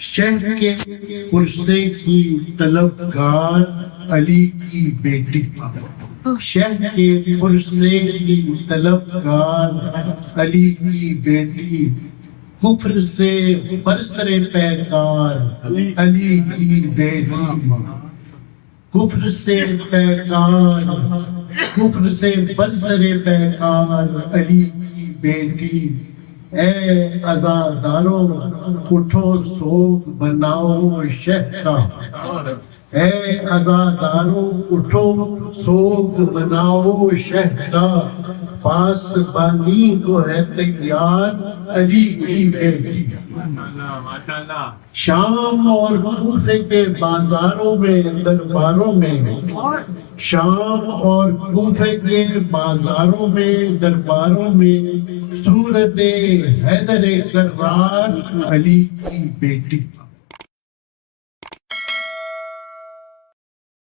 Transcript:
شہر کے پرسے کی طلبگار علی کی بیٹی، شہر کے پرسے کی طلبگار علی کی بیٹی، کفر سے برسر پیکار علی کی بیٹی، کفر سے پیکار، کفر سے برسر پیکار علی کی بیٹی، اے عزادارو اٹھو سوگ بناؤ شہ کا، اے عزادارو اٹھو سوگ بناؤ شہ کا، پاس بانی کو ہے تیار علی کی بیٹی۔ شام اور کوفے کے بازاروں میں درباروں میں، شام اور کوفے کے بازاروں میں درباروں میں، صورت حیدر کرار علی کی بیٹی۔